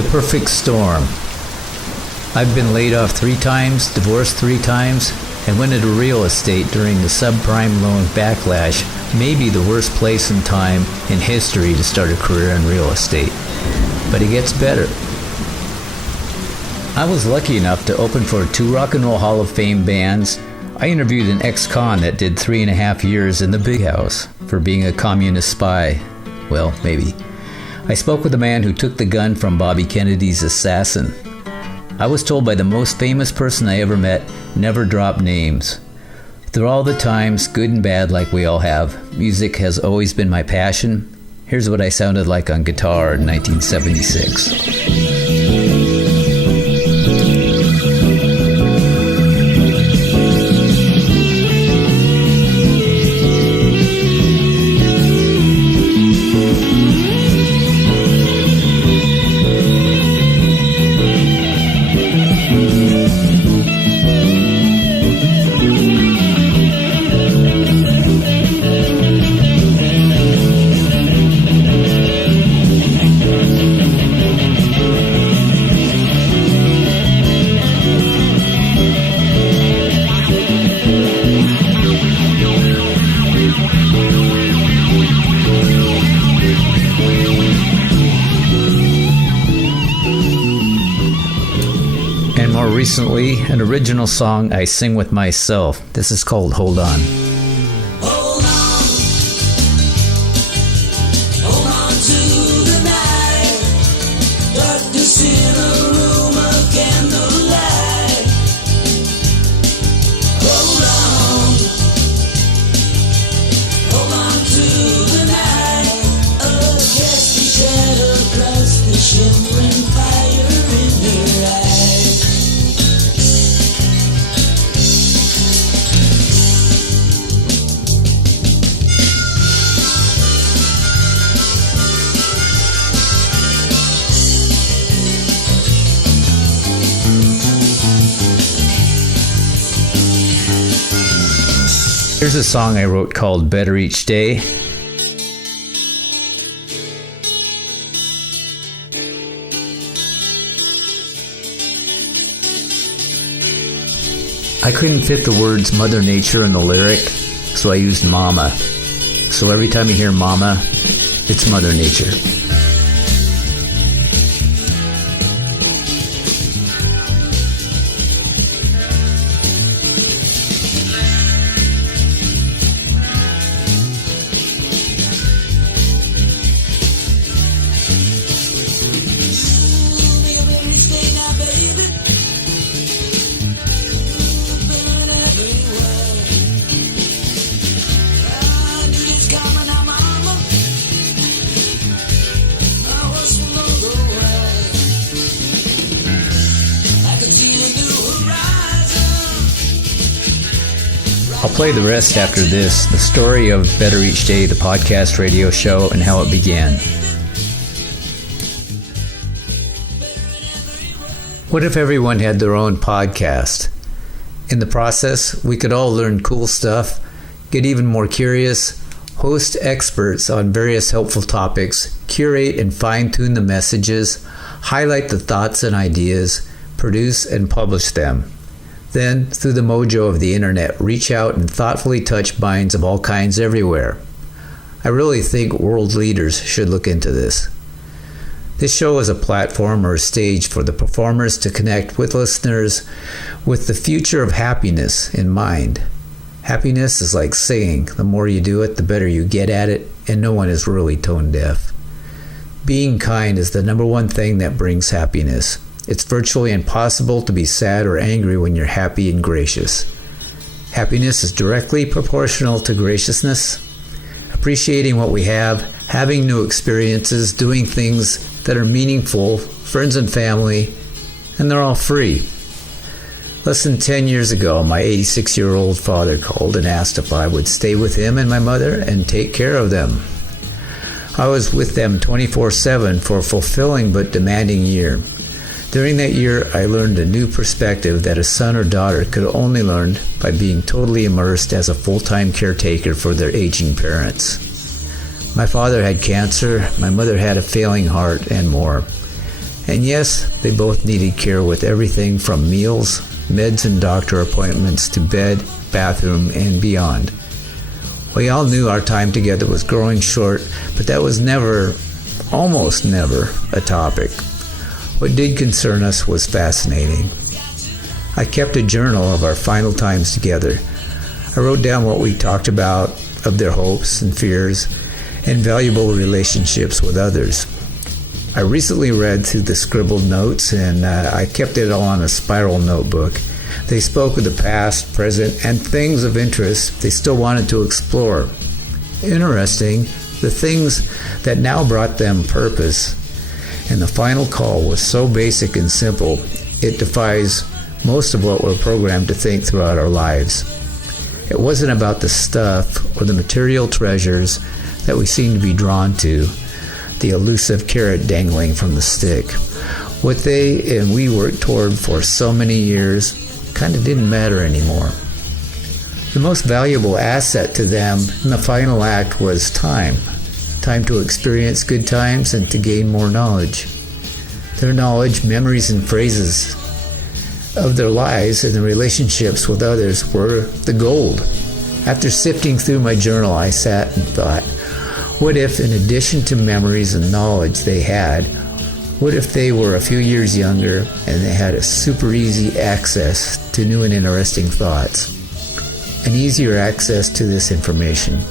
The perfect storm. I've been laid off 3 times, divorced 3 times, and went into real estate during the subprime loan backlash, maybe the worst place and time in history to start a career in real estate. But it gets better. I was lucky enough to open for 2 Rock and Roll Hall of Fame bands. I interviewed an ex-con that did 3.5 years in the big house for being a communist spy. Well, maybe. I spoke with a man who took the gun from Bobby Kennedy's assassin. I was told by the most famous person I ever met, never drop names. Through all the times, good and bad like we all have, music has always been my passion. Here's what I sounded like on guitar in 1976. Recently, an original song I sing with myself. This is called Hold On. Hold on. Hold on to the night. Darkness in a room of candlelight. Hold on. Hold on to the night. A ghastly shadow across the shimmering fire in her eyes. Here's a song I wrote called Better Each Day. I couldn't fit the words Mother Nature in the lyric, so I used Mama. So every time you hear Mama, it's Mother Nature. I'll play the rest after this, the story of Better Each Day, the podcast radio show, and how it began. What if everyone had their own podcast? In the process, we could all learn cool stuff, get even more curious, host experts on various helpful topics, curate and fine-tune the messages, highlight the thoughts and ideas, produce and publish them. Then, through the mojo of the internet, reach out and thoughtfully touch minds of all kinds everywhere. I really think world leaders should look into this. This show is a platform or a stage for the performers to connect with listeners with the future of happiness in mind. Happiness is like singing. The more you do it, the better you get at it, and no one is really tone deaf. Being kind is the number one thing that brings happiness. It's virtually impossible to be sad or angry when you're happy and gracious. Happiness is directly proportional to graciousness. Appreciating what we have, having new experiences, doing things that are meaningful, friends and family, and they're all free. Less than 10 years ago, my 86-year-old father called and asked if I would stay with him and my mother and take care of them. I was with them 24/7 for a fulfilling but demanding year. During that year, I learned a new perspective that a son or daughter could only learn by being totally immersed as a full-time caretaker for their aging parents. My father had cancer, my mother had a failing heart, and more. And yes, they both needed care with everything from meals, meds and doctor appointments to bed, bathroom, and beyond. We all knew our time together was growing short, but that was never, almost never, a topic. What did concern us was fascinating. I kept a journal of our final times together. I wrote down what we talked about, of their hopes and fears, and valuable relationships with others. I recently read through the scribbled notes, and I kept it all on a spiral notebook. They spoke of the past, present, and things of interest they still wanted to explore. Interesting, the things that now brought them purpose. And the final call was so basic and simple, it defies most of what we're programmed to think throughout our lives. It wasn't about the stuff or the material treasures that we seem to be drawn to, the elusive carrot dangling from the stick. What they and we worked toward for so many years kind of didn't matter anymore. The most valuable asset to them in the final act was time. Time to experience good times and to gain more knowledge. Their knowledge, memories, and phrases of their lives and the relationships with others were the gold. After sifting through my journal, I sat and thought, what if, in addition to memories and knowledge they had, what if they were a few years younger and they had a super easy access to new and interesting thoughts, and easier access to this information?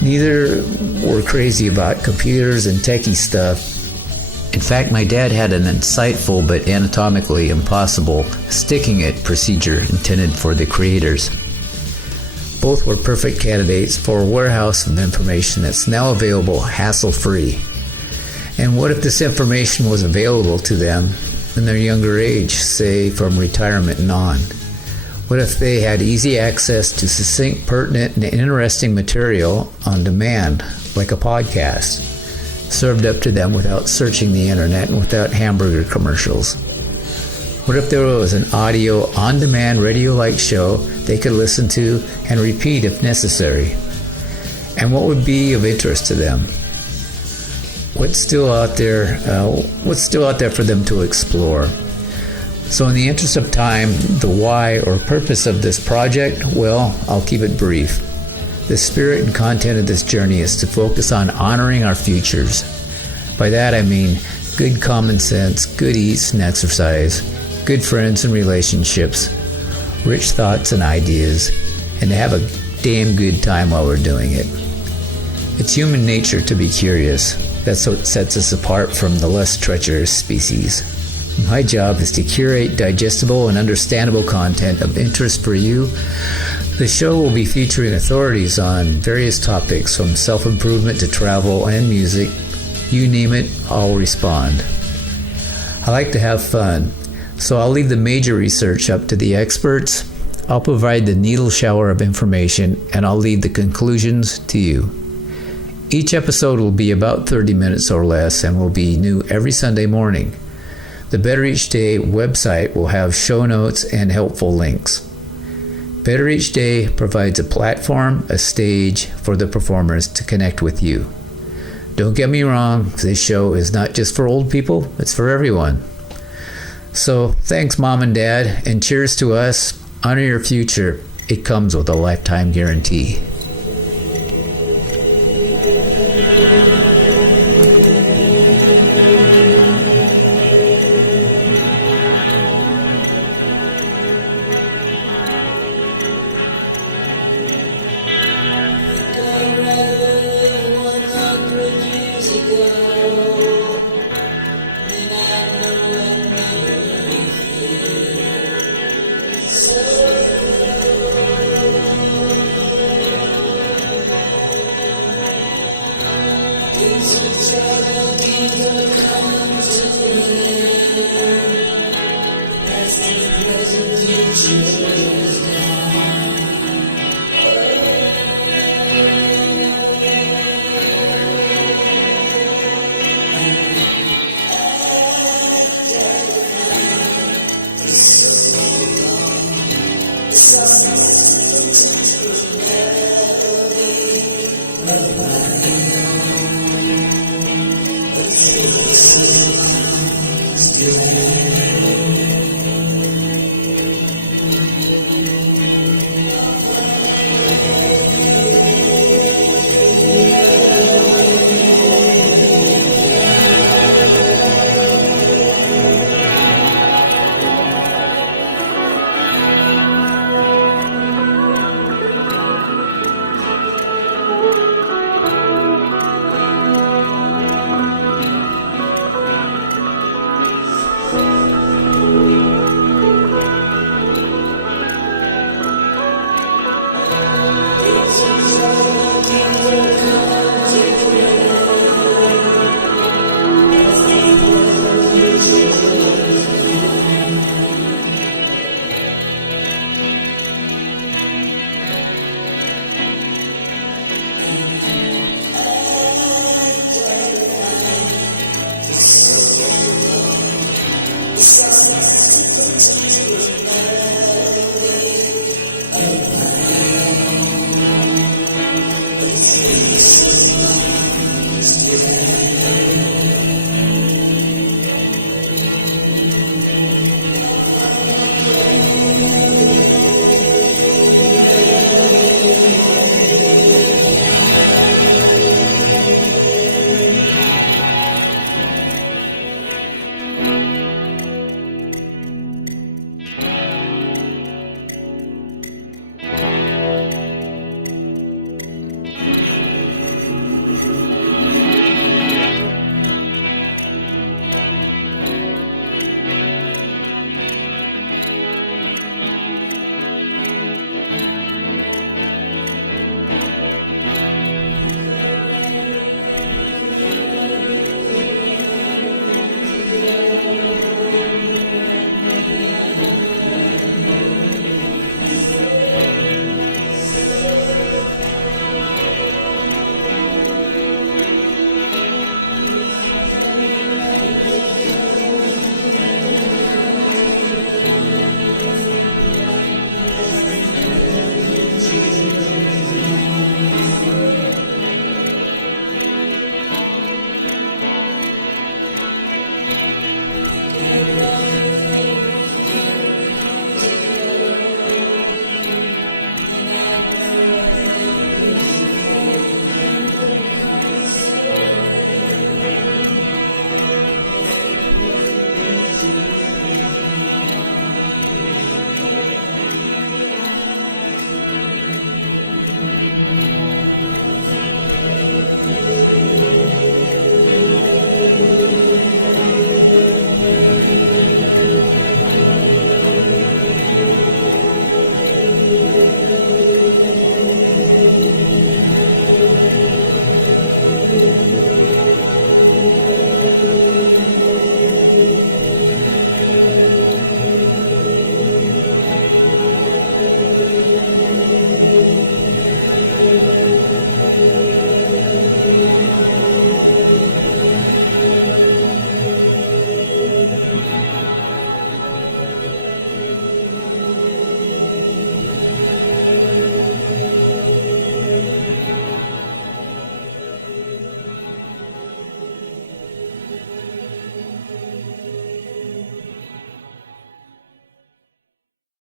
Neither were crazy about computers and techie stuff. In fact, my dad had an insightful but anatomically impossible sticking it procedure intended for the creators. Both were perfect candidates for a warehouse of information that's now available hassle-free. And what if this information was available to them in their younger age, say from retirement and on? What if they had easy access to succinct, pertinent, and interesting material on demand, like a podcast, served up to them without searching the internet and without hamburger commercials? What if there was an audio, on-demand, radio-like show they could listen to and repeat if necessary? And what would be of interest to them? What's still out there for them to explore? So in the interest of time, the why or purpose of this project, well, I'll keep it brief. The spirit and content of this journey is to focus on honoring our futures. By that I mean good common sense, good eats and exercise, good friends and relationships, rich thoughts and ideas, and to have a damn good time while we're doing it. It's human nature to be curious. That's what sets us apart from the less treacherous species. My job is to curate digestible and understandable content of interest for you. The show will be featuring authorities on various topics from self-improvement to travel and music. You name it, I'll respond. I like to have fun, so I'll leave the major research up to the experts. I'll provide the needle shower of information, and I'll leave the conclusions to you. Each episode will be about 30 minutes or less and will be new every Sunday morning. The Better Each Day website will have show notes and helpful links. Better Each Day provides a platform, a stage for the performers to connect with you. Don't get me wrong, this show is not just for old people, it's for everyone. So thanks, Mom and Dad, and cheers to us. Honor your future. It comes with a lifetime guarantee. That's the present future.